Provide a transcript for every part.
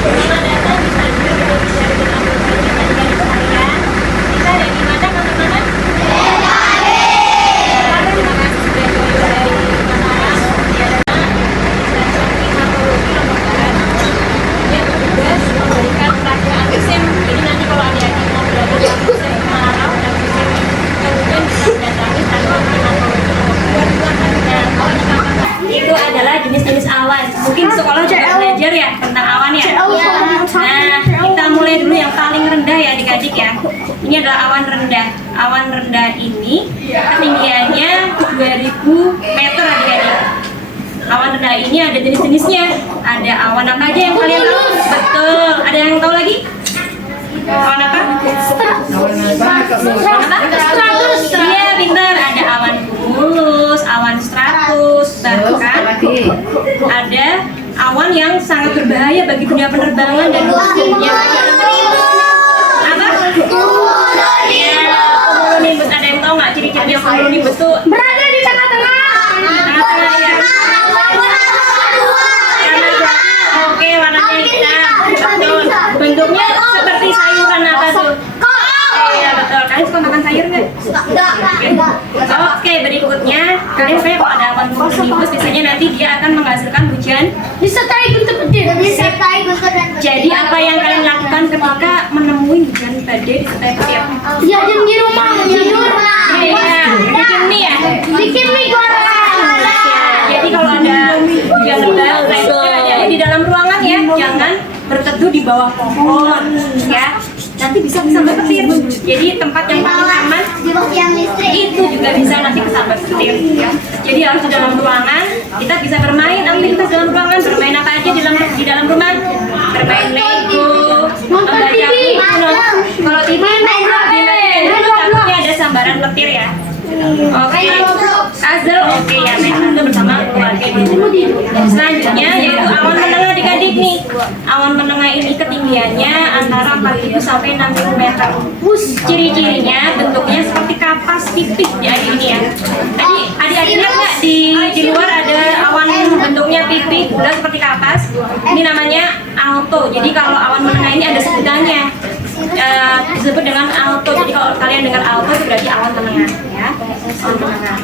Selamat datang di Stadion Indonesia Regional Purbalingga adik-adik sekalian. Kita ada di mana teman-teman? Terima kasih sudah join dari Mataram. Dia adalah Stasiun Klimatologi Lombok Barat. Dia bertugas memberikan peragaan musim. Jadi nanti kalau adik-adik mau belajar di musim kemarau dan musim kemudian bisa mendatangi Stasiun Klimatologi Lombok Barat. Itu adalah jenis-jenis awan. Mungkin sekolah juga belajar ya tentang awan ya. Nah, kita mulai dulu yang paling rendah ya adik-adik ya. Ini adalah awan rendah. Awan rendah ini ketinggiannya 2000 meter adik-adik. Awan rendah ini ada jenis-jenisnya. Ada awan apa aja yang kalian tahu? Betul. Ada yang tahu lagi? Awan apa? Iya, pintar. Ada awan cumulus, awan stratus, bahkan ada awan yang sangat berbahaya bagi dunia penerbangan dan dunia apa? Iya, cumulonimbus. Ada yang tahu nggak ciri-cirinya cumulonimbus tuh? Berada di tengah-tengah. Tengah-tengah ya. Oke, warnanya hitam. Betul. Bentuknya seperti sayuran apa tuh? Iya betul. Kalian suka makan sayur nggak? Oke, berikutnya kalian kayak kalau ada awan cumulonimbus biasanya nanti dia akan menghasilkan hujan Disertai guntur petir. Jadi apa yang kalian lakukan ketika menemui hujan badai disertai petir? Ya, diam di rumah, tidur. Iya, bikin mie ya? Bikin mie goreng. Jadi kalau ada hujan lebat, jadi di dalam ruangan ya, jangan berteduh di bawah pohon ya. Nanti bisa kesambar petir. Jadi tempat yang paling aman itu juga bisa nanti kesambar petir ya. Jadi harus di dalam ruangan. Kita bisa bermain aktivitas dalam ruangan. Bermain apa aja di dalam rumah? Bermain Lego, membaca buku. Kalau TV takutnya ada sambaran petir ya. Oke, puzzle oke ya, main puzzle bersama keluarga dulu. Selanjutnya yaitu awan menengah adik-adik nih. Awan menengah ini ketinggiannya antara 4000 sampai 6000 meter. Ciri-cirinya bentuknya seperti kapas pipih ya ini ya. Tadi adik-adik lihat nggak di luar ada awan bentuknya pipih, udah seperti kapas. Ini namanya alto. Jadi kalau awan menengah ini ada sebutannya. Disebut dengan alto. Jadi kalau kalian dengar alto itu berarti awan menengah ya. Awan menengah.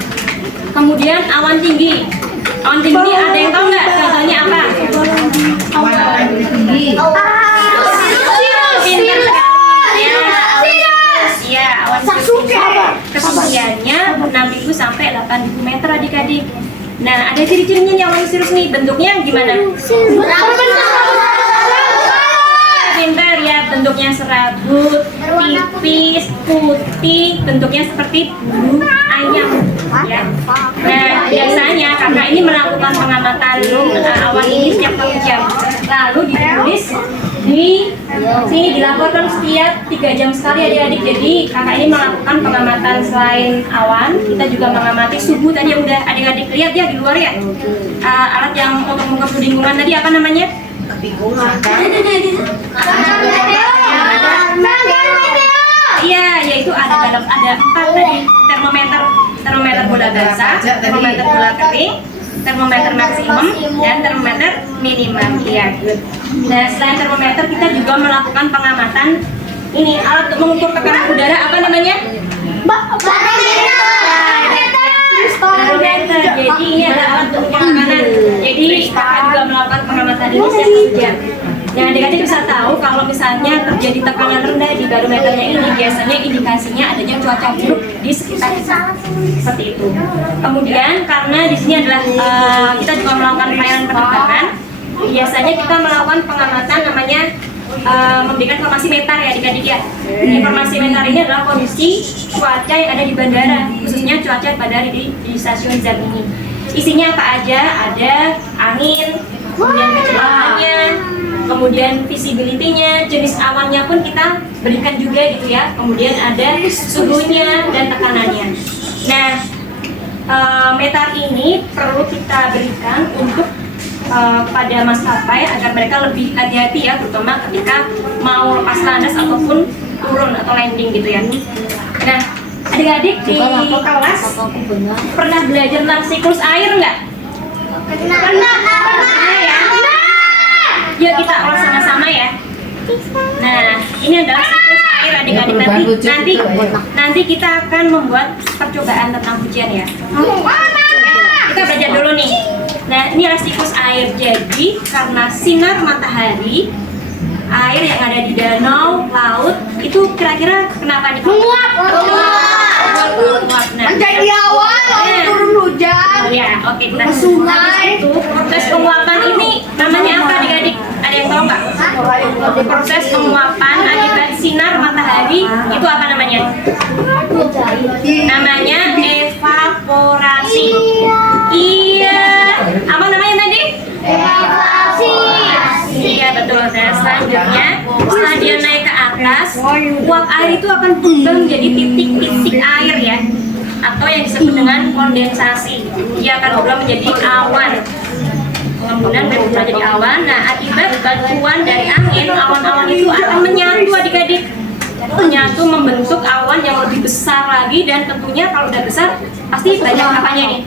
Kemudian awan tinggi. Awan tinggi ada yang tahu nggak contohnya apa? Awan tinggi. Pintar sekali. Iya, awan tinggi. Ketinggiannya 6.000 sampai 8.000 meter adik-adik. Nah, ada ciri-cirinya nih awan sirus nih. Bentuknya gimana? Pintar ya, bentuknya serabut, tipis, putih, bentuknya seperti bulu ayam ya. Nah, biasanya kakak ini melakukan pengamatan awan ini setiap 1 jam. Lalu ditulis di sini, dilaporkan setiap 3 jam sekali adik-adik. Jadi kakak ini melakukan pengamatan selain awan, kita juga mengamati suhu tadi yang udah adik-adik lihat ya di luar ya. Alat yang untuk mengukur suhu lingkungan tadi apa namanya? Iya, yaitu ada 4 tadi: termometer bola basah, termometer bola kering, termometer maksimum, dan termometer minimum. Iya, good. Nah, selain termometer kita juga melakukan pengamatan ini alat untuk mengukur tekanan udara, apa namanya? Barometer. Jadi ini adalah alat untuk tekanan. Jadi kakak juga melakukan pengamatan ini setiap 1 jam. Nah, adik-adik bisa tahu kalau misalnya terjadi tekanan rendah di barometernya ini, biasanya indikasinya adanya cuaca buruk di sekitar kita. Seperti itu. Kemudian karena di sini adalah kita juga melakukan pelayanan penerbangan, biasanya kita melakukan pengamatan namanya memberikan informasi metar ya adik-adik ya. Informasi metar ini adalah kondisi cuaca yang ada di bandara, khususnya cuaca bandara di stasiun ZAM ini. Isinya apa aja? Ada angin, kemudian kecepatannya, kemudian visibility-nya, jenis awannya pun kita berikan juga gitu ya. Kemudian ada suhunya dan tekanannya. Nah, metar ini perlu kita berikan untuk pada maskapai agar mereka lebih hati-hati ya, terutama ketika mau lepas landas ataupun turun atau landing gitu ya. Nah, adik-adik di kelas pernah belajar tentang siklus air nggak? Pernah ya? Yuk kita ulas sama-sama ya. Ini adalah siklus air adik-adik. Nanti kita akan membuat percobaan tentang hujan ya. Kita belajar dulu nih. Nah, ini adalah siklus air. Jadi karena sinar matahari, air yang ada di danau, laut itu kira-kira kenapa nih? Menguap. Menguap. Nah, Menjadi awan lalu turun hujan. ya, oke. Nah, Sungai. habis itu proses penguapan ini namanya apa adik-adik? Ada yang tahu nggak? Proses penguapan akibat sinar matahari itu apa namanya? Namanya evaporasi. Iya. Apa namanya tadi? Evaporasi. Iya betul. Nah selanjutnya setelah dia naik ke atas, uap air itu akan berubah menjadi titik-titik air ya, atau yang disebut dengan kondensasi. Dia akan berubah menjadi awan. Kemudian berubah menjadi awan. Nah akibat bantuan dari angin, awan-awan itu akan menyatu adik-adik. Menyatu membentuk awan yang lebih besar lagi, dan tentunya kalau udah besar pasti banyak apanya nih?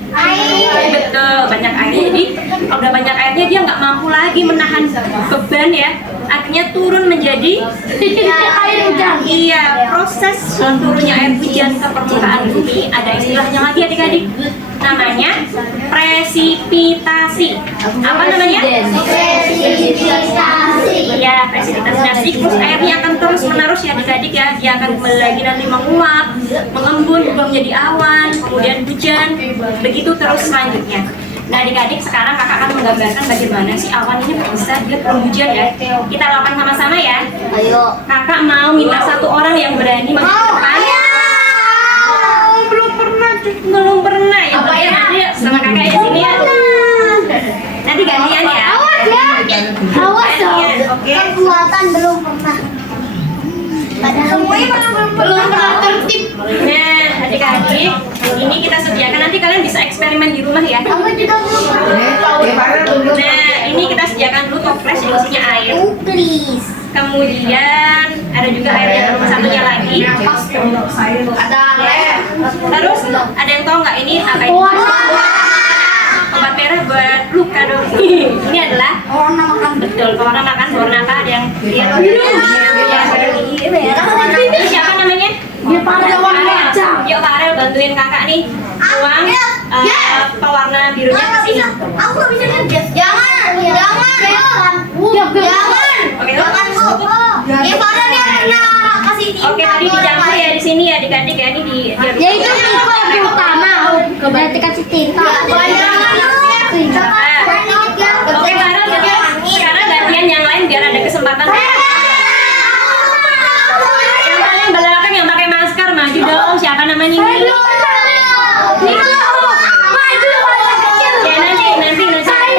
Betul, banyak airnya. Jadi kalau udah banyak airnya dia nggak mampu lagi menahan beban ya, akhirnya turun menjadi Air hujan. iya, proses turunnya air hujan ke permukaan bumi ada istilahnya lagi adik-adik, namanya presipitasi. Apa namanya? Ya, presipitasi. Nah, siklus airnya akan terus menerus ya adik-adik ya. Dia akan kembali lagi nanti menguap, mengembun, berubah menjadi awan, kemudian hujan, begitu terus selanjutnya. Nah adik-adik, sekarang kakak akan menggambarkan bagaimana sih awan ini bisa dia turun hujan ya. Kita lakukan sama-sama ya. Ayo. Kakak mau minta satu orang yang berani maju ke depan. Belum pernah ya. Apa ya? Nanti sama kakak di sini ya. Nanti gantian ya. Awas ya. Awas dong. Oke. Kekuatan belum pernah. Semuanya belum pernah tertib. Nah, adik-adik, ini kita sediakan, nanti kalian bisa eksperimen di rumah ya. Aku juga belum pernah. Nah, ini kita sediakan dulu toples yang isinya air. Please. Kemudian ada juga air yang satunya lagi. Ada air. Terus ada yang tahu nggak ini apa ini? Obat merah buat luka dong. Ini adalah Warna makan. betul pewarna makan, warna apa? Ada yang lihat ini siapa namanya? Dia pada warna kacang. Yuk Kak Arel bantuin kakak nih tuang pewarna birunya ke sini. Aku nggak bisa lihat. Jangan. Oke, Jangan bu. Ya pada dia pernah kasih tinta. Oke, tadi dicampur ya di sini ya adik-adik ya, ini di Ya itu yang utama. Berarti kasih tinta. Oke, Farel, sekarang gantian yang lain biar ada kesempatan. Yang paling belakang yang pakai masker maju dong. Siapa namanya ini? Ya nanti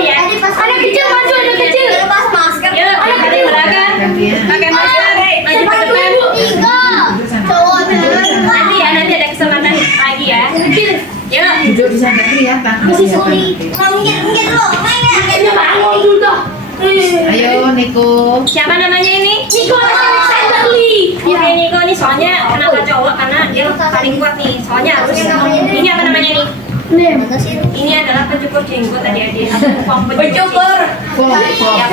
ya. Ada kecil maju, ada kecil. Lepas masker. Yuk, yang paling belakang pakai masker, maju ke depan. Nanti ada kesempatan lagi ya. Yuk. Duduk di sana kelihatan. Ayo Niko. Siapa namanya ini? Nicholas Alexander Lee. Oke Niko nih, soalnya kenapa cowok, karena dia paling kuat nih. Soalnya harus ini apa namanya nih? Ini adalah pencukur jenggot adik-adik. Atau pencukur. Ya,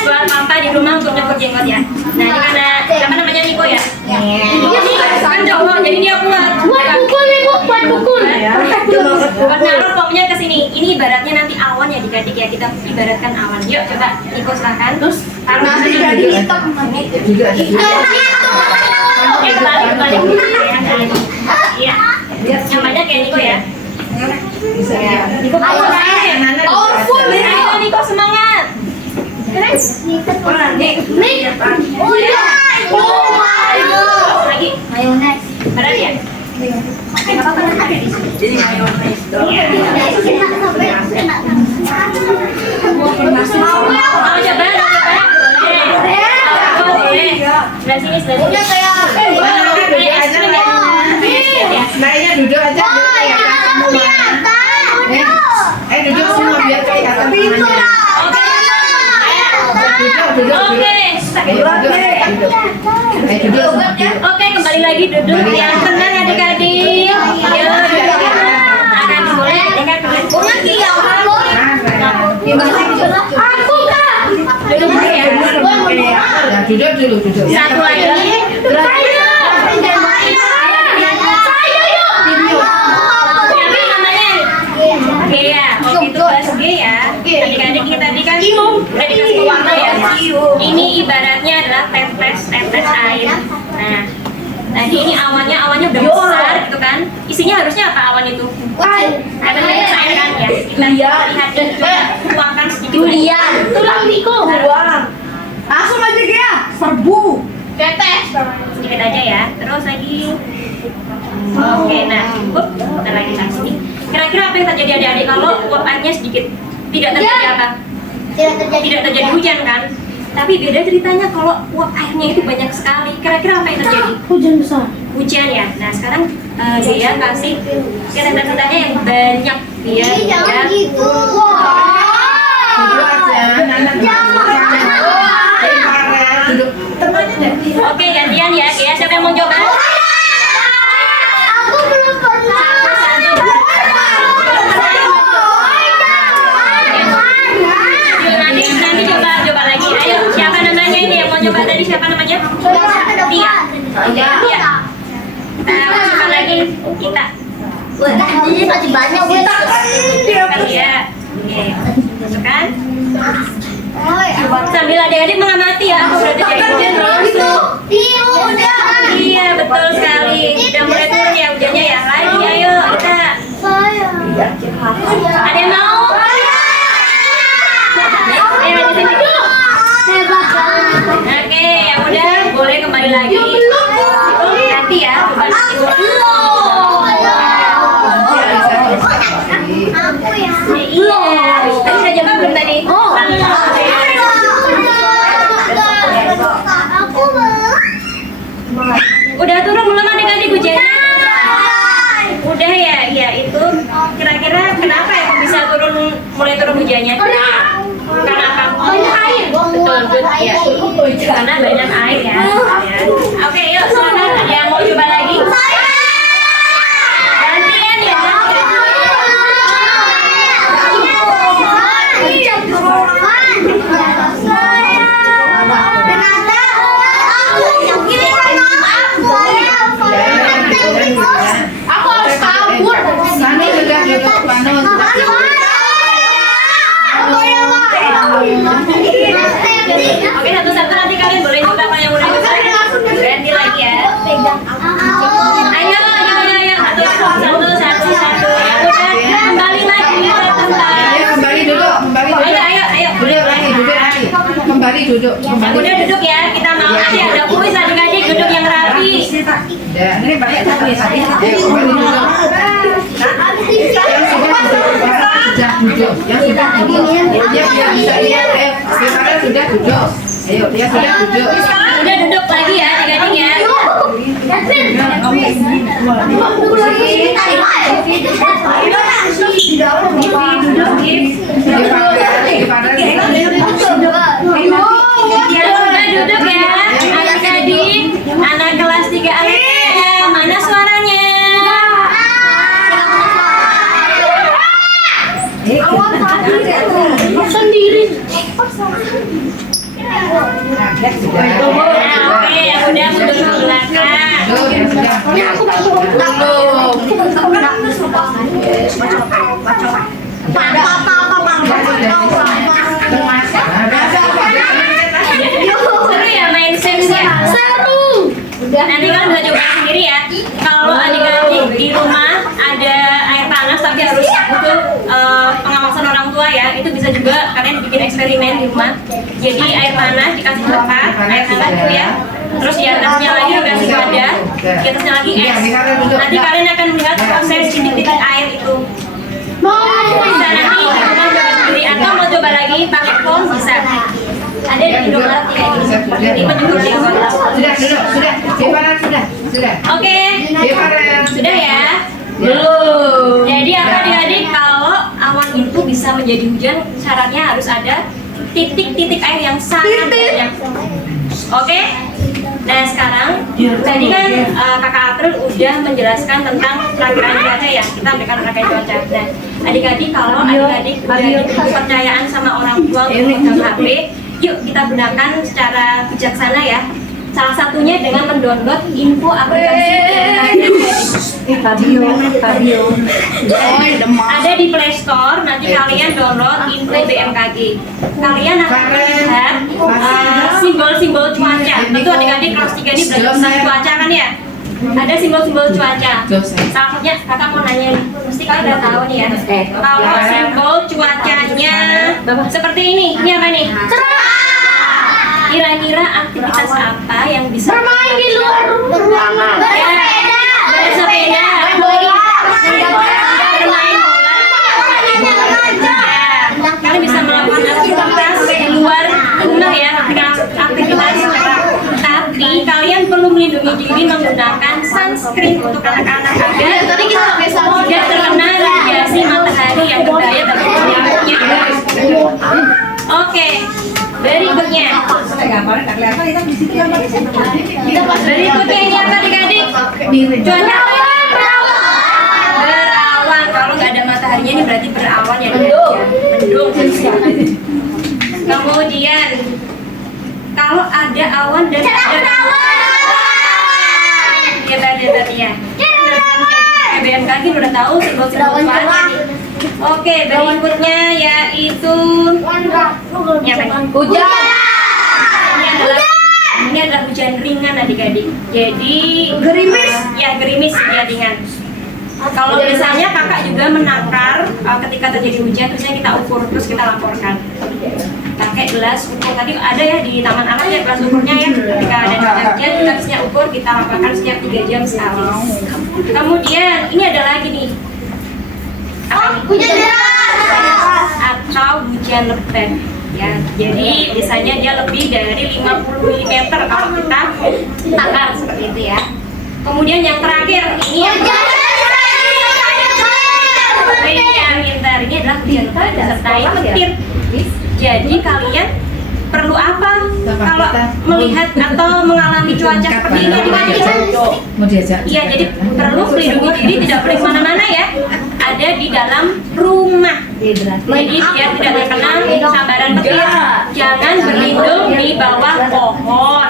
buat papa di rumah untuk nyukur jenggot ya. Nah ini karena siapa namanya Niko ya? Ini kan cowok, jadi dia kuat. Buat pukul nih bu, buat pukul. Buat naruh pomnya ke sini. Ini ibaratnya nanti awan ya adik-adik ya, kita ibaratkan awan. Yuk coba Niko silahkan. Terus taruh di sini. Oke, kembali. Iya. Yang banyak ya Niko ya. Niko powerful. Ayo Niko semangat. Lagi. Mayones. Berat ya? Oke, nggak apa-apa, ada di sini. Jadi mayones dong. Mau coba? Boleh. Sebelah sini, sebelah sini. Kayak es krim ya? Kayak es krim ya? Naya duduk aja biar kelihatan semua. Duduk semua biar kelihatan semuanya. Duduk. Oke, kembali lagi duduk yang tenang adik-adik. Yuk, duduk. Akan boleh, Aku kak. duduk dulu ya. duduk dulu, duduk. Satu lagi. Siapa namanya? Oke ya, oke itu kelas G ya. Adik-adik kita tadi kan udah dikasih warna ya. Ini ibaratnya adalah tetes air. Nah, tadi ini awannya udah besar gitu kan. Isinya harusnya apa awan itu? Karena tetes air kan ya. Kita lihat dan coba tuangkan sedikit. Durian. Tulang tiku. Langsung aja ya, serbu. Tetes. Sedikit aja ya. Terus lagi. Oke, nah cukup. Kita lagi ke sini. Kira-kira apa yang terjadi adik-adik kalau uap airnya sedikit? Tidak terjadi apa? Tidak terjadi hujan kan? Tapi beda ceritanya kalau uap airnya itu banyak sekali. Kira-kira apa yang terjadi? Hujan besar. Hujan ya. Nah sekarang dia kasih cerita-ceritanya yang banyak dia. gitu. Duduk aja, anak duduk. Temannya deh. Oke gantian ya. Ya siapa yang mau coba? Aku belum pernah. Nanti coba lagi. Ayo siapa namanya ini yang mau coba tadi siapa namanya? Tia. Tia. Kita coba lagi kita. Jadi masih banyak gue. Ya. Oke. Masukkan. Sambil adik-adik mengamati ya. Sudah terjadi hujan langsung. Iya betul sekali. Udah mulai turun ya hujannya ya. Lagi ayo kita. Ada yang mau? Ayo di sini. Hebat banget. Oke, yang udah boleh kembali lagi. Nanti ya. Aku ya. Iya. Tadi udah coba belum tadi? Aku Udah turun belum adik-adik hujannya? Udah ya, iya itu. Kira-kira kenapa ya kok bisa mulai turun hujannya? Karena apa? banyak air. Betul, good ya. Karena banyak air ya. Oke, yuk silakan ada yang mau coba lagi? Gantian ya. Aku harus kabur. Sana sudah duduk, Pano. Oke, satu-satu nanti kalian boleh coba kalau yang udah coba. Ganti lagi ya. Ayo. Satu. Ya udah, kembali lagi ke tempat. Ayo kembali duduk, kembali duduk. Ayo. Duduk lagi. Kembali duduk, Yang kembali. udah duduk ya, kita mau nanti ada kuis adik-adik duduk yang rapi. Ya, ini banyak tadi. Ayo kembali duduk. Yang sudah duduk. Dia bisa lihat. Sekarang sudah duduk. Ayo, dia sudah duduk. Udah duduk lagi ya adik-adik ya. Ya udah duduk ya adik-adik. Anak kelas 3 ya. Mana suaranya? Sendiri. Oke, yang udah mundur ke belakang. Seru ya main Sims ya? Seru. Nanti kalian bisa coba sendiri ya. Kalau adik-adik di rumah ada air panas tapi harus butuh pengawasan orang tua ya, itu bisa juga kalian bikin eksperimen di rumah. Jadi air panas dikasih tempat, air hangat itu ya. Terus di atasnya lagi dikasih wadah, di atasnya lagi es. Nanti kalian akan melihat proses titik-titik air itu. Bisa nanti di rumah coba sendiri atau mau coba lagi pakai phone bisa. Ada di Indomaret kayak gini. Ini penjual yang Sudah. Gimana sudah? Oke, Gimana? sudah ya. Belum. Jadi apa adik-adik kalau awan itu bisa menjadi hujan, syaratnya harus ada titik-titik air yang sangat banyak. Oke. Nah sekarang tadi kan kakak April udah menjelaskan tentang perakiran cuaca ya. Kita berikan perakiran cuaca. Nah adik-adik kalau adik-adik udah diberi kepercayaan sama orang tua untuk megang HP, Yuk kita gunakan secara bijaksana ya. Salah satunya dengan mendownload info aplikasi ada di Play Store. Nanti kalian download info BMKG. Kalian akan melihat simbol-simbol cuaca. Itu adik-adik kelas 3 ini belajar tentang cuaca kan ya? Ada simbol-simbol cuaca. Salah satunya kakak mau nanya nih, mesti kalian udah tahu nih ya. Kalau simbol cuacanya seperti ini apa nih? Kira-kira aktivitas apa yang bisa Bermain di luar ruangan. bersepeda, bermain bola. Kalian bisa melakukan aktivitas di luar rumah ya, aktivitas. Tapi kalian perlu melindungi diri menggunakan sunscreen untuk anak-anak agar tidak terkena radiasi matahari yang berbahaya bagi kulitnya. Oke, berikutnya. Berikutnya ini apa adik-adik? Cuaca berawan. Kalau nggak ada mataharinya ini berarti berawan ya. Mendung. Kemudian kalau ada awan dan ada ya tadi ya. BMKG udah tahu simbol-simbol cuaca. Oke, berikutnya yaitu hujan. Ini adalah hujan ringan adik-adik. Jadi gerimis ya ringan. Kalau misalnya kakak juga menakar ketika terjadi hujan, terusnya kita ukur terus kita laporkan. Pakai gelas ukur tadi ada ya di taman anak ya gelas ukurnya ya. Ketika ada hujan kita bisa ukur, kita laporkan setiap 3 jam sekali. Kemudian ini ada lagi nih. Hujan deras atau hujan lebat ya. Jadi biasanya dia lebih dari 50 mm kalau kita takar seperti itu ya. Kemudian yang terakhir ini yang pintar ini adalah hujan lebat disertai petir. Jadi kalian perlu apa kalau melihat atau mengalami cuaca seperti ini adik-adik? Iya, jadi perlu melindungi diri, tidak boleh kemana-mana ya. Ada di dalam rumah. Jadi biar tidak terkena sambaran petir. Jangan berlindung di bawah pohon,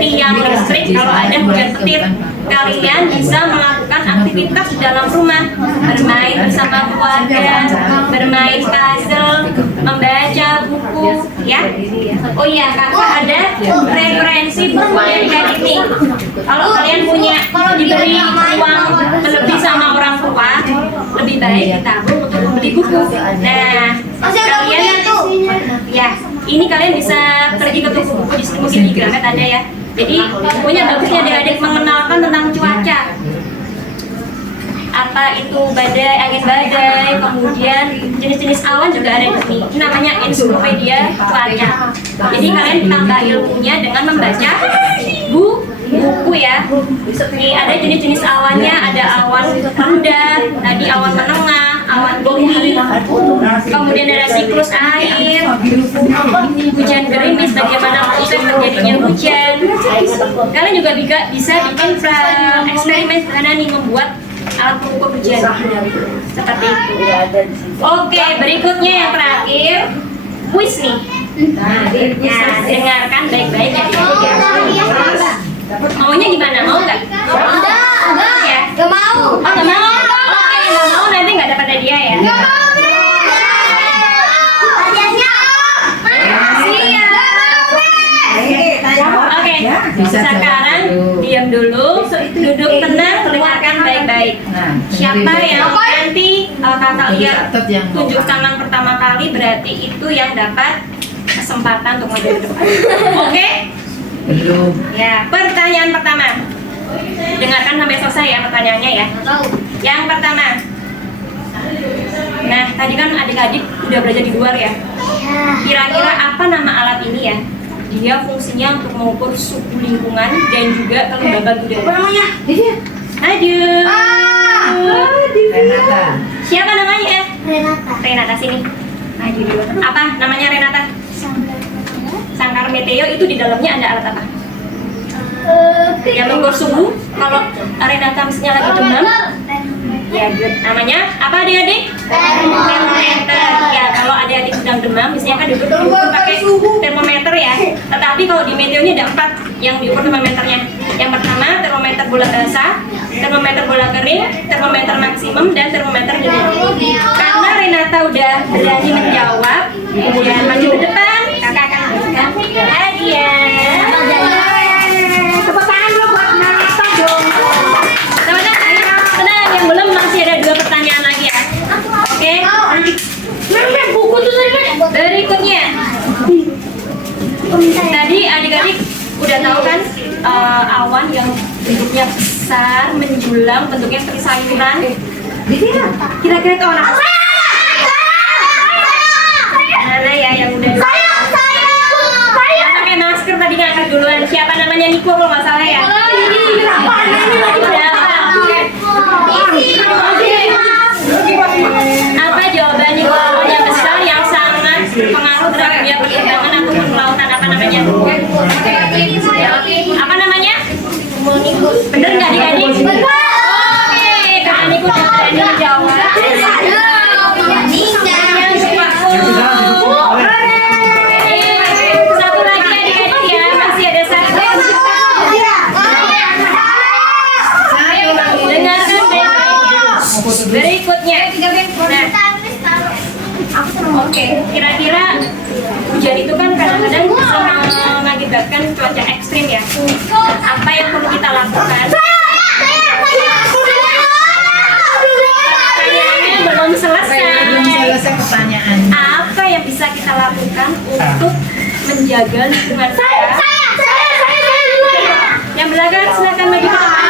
tiang listrik kalau ada hujan petir. Kalian bisa melakukan aktivitas di dalam rumah, bermain bersama keluarga, bermain puzzle, membaca buku, ya. Oh iya, kakak ada referensi buku yang kayak gini. Kalau kalian punya diberi uang berlebih sama orang tua, lebih baik ditabung untuk membeli buku. Nah, kalian ya, ini kalian bisa pergi ke toko buku di sini mungkin di Gramet ada ya. Jadi bukunya bagusnya adik-adik mengenalkan tentang cuaca. Apa itu badai, angin badai, kemudian jenis-jenis awan juga ada di sini. Ini namanya ensiklopedia cuaca. Jadi kalian tambah ilmunya dengan membaca buku ya. Ini ada jenis-jenis awannya, ada awan rendah, tadi awan menengah, awan tinggi, kemudian ada siklus air, hujan gerimis, bagaimana proses terjadinya hujan. Kalian juga bisa bikin eksperimen sederhana nih, membuat alat pengukur hujan seperti itu. Oke, berikutnya yang terakhir kuis nih. Nah, dengarkan baik-baik ya. Maunya gimana? Mau nggak? Mau ya? Gak mau. Oh, nggak mau? Oke, nggak mau nanti nggak dapat hadiah ya. Oke, sekarang diam dulu, duduk tenang, dengarkan baik-baik. Siapa yang nanti kakak lihat tunjuk tangan pertama kali, berarti itu yang dapat kesempatan untuk maju ke depan. Oke? Belum. Ya, pertanyaan pertama. Dengarkan sampai selesai ya pertanyaannya ya. Yang pertama. Nah, tadi kan adik-adik udah belajar di luar ya. Kira-kira apa nama alat ini ya? Dia fungsinya untuk mengukur suhu lingkungan dan juga kelembaban udara. Apa namanya? Aduh. Renata. Siapa namanya? Renata. Renata sini. Maju dulu. Apa namanya Renata? Sangkar meteo itu di dalamnya ada alat apa? Yang mengukur suhu. Kalau Renata misalnya lagi demam, ya good. Namanya apa adik-adik? Termometer. Ya, kalau adik-adik sedang demam, biasanya kan diukur pakai termometer ya. Tetapi kalau di Meteo ini ada 4 yang diukur termometernya. Yang pertama, termometer bola basah, termometer bola kering, termometer maksimum, dan termometer gede. Karena Renata udah berani menjawab, kemudian maju ke depan, kakak akan memberikan hadiah. Tepuk tangan dulu buat Nata dong. Teman-teman, tenang, yang belum masih ada 2 pertanyaan lagi ya. Oke. Buku tuh Berikutnya, tadi adik-adik udah tahu kan awan yang bentuknya besar, menjulang, bentuknya seperti sayuran. Kira-kira itu orang mana ya yang udah pakai masker tadi ngangkat duluan. Siapa namanya? Niko kalau nggak salah ya. Apa jawabannya? Yang besar yang sangat pengaruh terhadap dunia perkembangan ataupun kelautan, apa namanya? Apa namanya? Bener nggak adik-adik? Oke, Kak Niko udah berani menjawab. Yang suka satu lagi adik-adik ya, masih ada satu. Dengarkan baik-baik. Berikutnya. Nah, oke, kira-kira hujan itu kan kadang-kadang bisa mengakibatkan cuaca ekstrim ya. Apa yang perlu kita lakukan? Pertanyaannya belum selesai. Belum selesai pertanyaan. Apa yang bisa kita lakukan untuk menjaga lingkungan kita? Yang belakang silakan maju ke depan.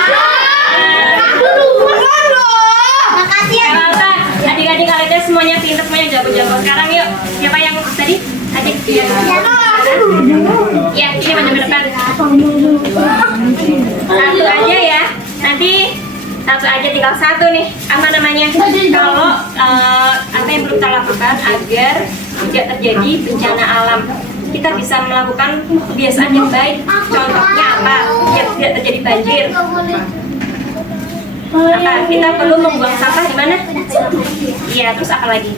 Apa? Adik-adik kalian semuanya pintar, semuanya jago-jago. Sekarang yuk, siapa yang tadi? Adik yang ya, ini maju ke depan. Satu aja ya. Nanti satu aja, tinggal satu nih. Apa namanya? Kalau apa yang perlu kita lakukan agar tidak terjadi bencana alam, kita bisa melakukan kebiasaan yang baik. Contohnya apa? Biar tidak terjadi banjir. Apa? Kita perlu membuang sampah di mana? Iya, terus apa lagi?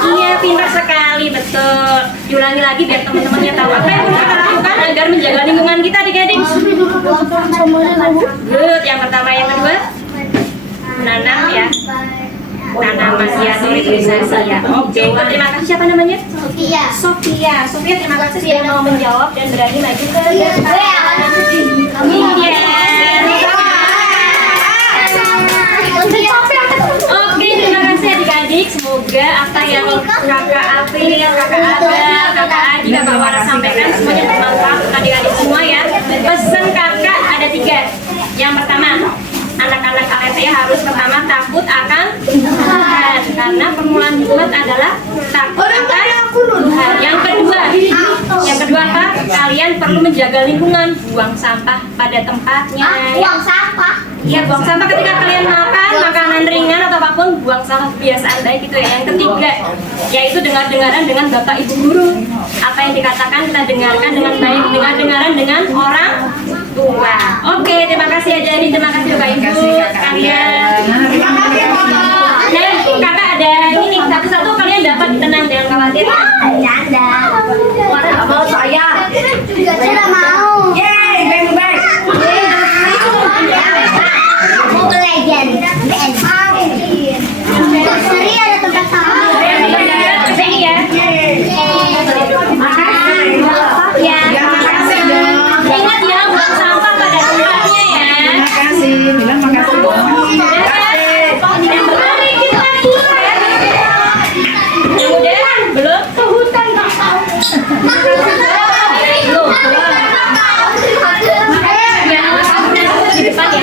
Iya, pintar sekali, betul. Diulangi lagi biar teman-temannya tahu apa yang perlu kita lakukan agar menjaga lingkungan kita, adik-adik. Good, yang pertama, yang kedua, menanam ya. Tanaman ya, naturalisasi ya. Oke, terima kasih. Siapa namanya? Sofia. Sofia, terima kasih sudah mau menjawab dan berani maju ke depan. Oke, terima kasih adik-adik. Semoga apa yang kakak April, kakak Abel, kakak Adi, kakak Wara sampaikan semuanya bermanfaat untuk adik-adik semua ya. Pesan kakak ada 3. Yang pertama, anak-anak ALT harus pertama takut akan Tuhan, karena permulaan hikmat adalah takut akan Tuhan. Yang kedua apa? Kalian perlu menjaga lingkungan, buang sampah pada tempatnya. Iya, buang sampah ketika kalian makan makanan ringan atau apapun, buang sampah, kebiasaan baik itu ya. Yang ketiga, yaitu dengar-dengaran dengan bapak ibu guru. Apa yang dikatakan kita dengarkan dengan baik, dengar-dengaran dengan orang tua. Oke, terima kasih ya jadi, terima kasih Bapak Ibu sekalian. Nah, kakak ada ini nih, satu-satu kalian dapat, tenang, jangan khawatir ya. Mau saya. Saya mau. Yeay, baik-baik. Mau legend. Seri ada tempat sama. Kesini ya. Ya, Makasih dong. ingat ya, buang sampah pada tempatnya ya. Terima kasih. Bilang makasih dong. Yang belum kita keluar ya. Yang udah belum ke hutan nggak tahu. Di depan ya.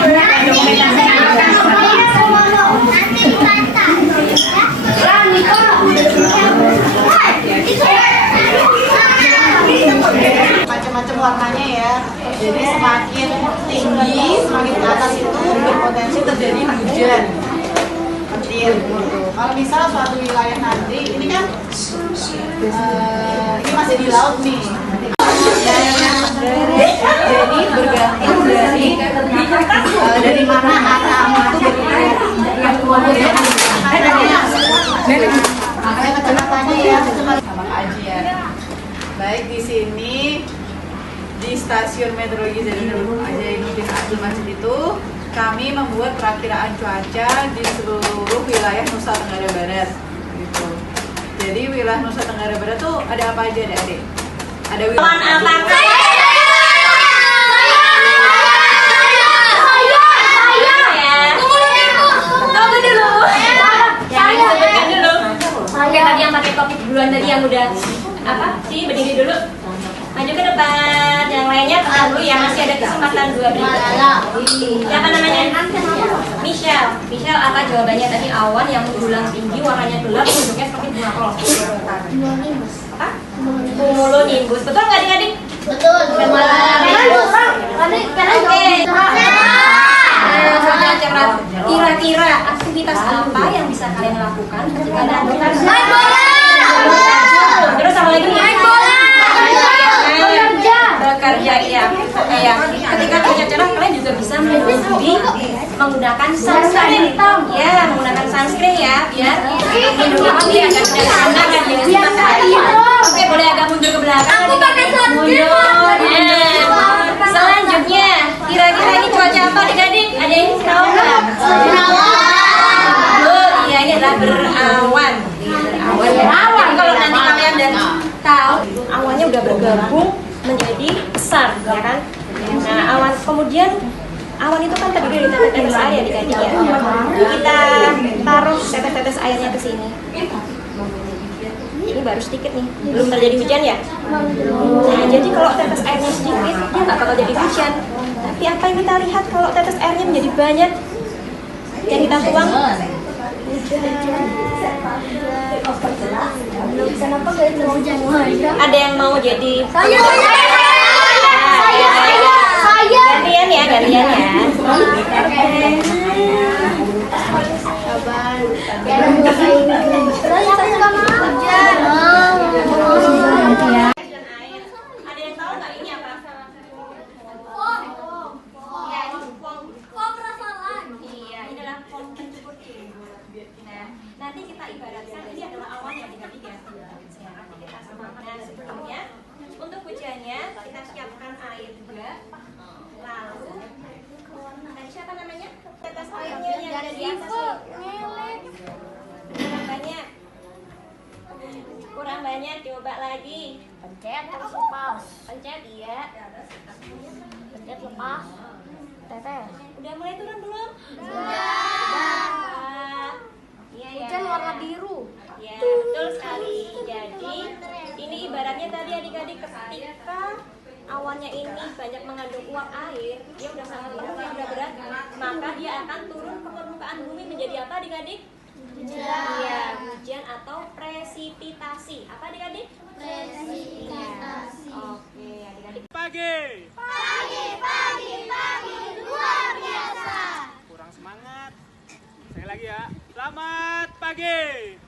Macam-macam warnanya ya. Jadi semakin tinggi, semakin ke atas itu berpotensi terjadi hujan petir gitu. Kalau misal suatu wilayah nanti, ini kan ini masih di laut nih. Jadi bergantung dari mana arah angin itu Makanya kecepatan ya, sama kajian. Baik di sini di stasiun meteorologi Zainuddin Abdul Majid itu kami membuat perakiraan cuaca di seluruh wilayah Nusa Tenggara Barat. Gitu. Jadi wilayah Nusa Tenggara Barat tuh ada apa aja, adik-adik? Ada wilayah Oke, tadi yang pakai topik duluan tadi yang udah apa sih, berdiri dulu, maju ke depan. Yang lainnya tenang dulu ya, masih ada kesempatan dua berikutnya. Siapa namanya? Michelle. Michelle, apa jawabannya tadi? Awan yang mendulang tinggi, warnanya gelap, bentuknya seperti bunga kol. Apa? Cumulonimbus. Betul nggak adik-adik? Betul. Kira-kira aktivitas apa yang bisa kalian lakukan ketika ada Main bola. terus apa lagi? Main bola. Bekerja ya. Ketika cuaca cerah kalian juga bisa menggunakan sunscreen. Ya, menggunakan sunscreen ya, biar melindungi ya dan tidak kena kan ya matahari. Oke, boleh agak mundur ke belakang. Aku pakai sunscreen. Selanjutnya, kira-kira ini cuaca apa adik-adik? Ada yang tahu nggak? Iya, ini adalah berawan. Berawan ya. Jadi kalau nanti kalian udah tahu, awannya udah bergabung menjadi besar, ya kan? Nah, awan kemudian awan itu kan terdiri dari tetes-tetes air ya adik-adik ya. Kita taruh tetes-tetes airnya ke sini. Ini baru sedikit nih, belum terjadi hujan ya. Nah, jadi kalau tetes airnya sedikit, dia nggak bakal jadi hujan. Tapi apa yang kita lihat kalau tetes airnya menjadi banyak, yang kita tuang? Ada yang mau jadi? Saya. Gantian ya. Ada yang tahu nggak ini apa? Ya, ini foam. Iya, ini adalah foam pencukur jenggot. Nah, nanti kita ibaratkan ini adalah awan yang adik-adik ya. Nanti kita samakan. Nah, sebelumnya untuk hujannya kita siapkan air juga. Lalu, tadi siapa namanya? Tetes airnya yang ada di atas nih. Kurang banyak, coba lagi. Pencet terus lepas. Pencet iya. Pencet lepas. Tetes. Udah mulai turun belum? Iya ya. Hujan warna biru. Ya, betul sekali. Jadi, ini ibaratnya tadi adik-adik ketika awannya ini banyak mengandung uap air, dia udah sangat berat, maka dia akan turun ke permukaan bumi menjadi apa adik-adik? Iya, hujan atau presipitasi. Apa adik-adik? Presipitasi. Oke, adik-adik. Pagi. Luar biasa. Kurang semangat. Sekali lagi ya. Selamat pagi.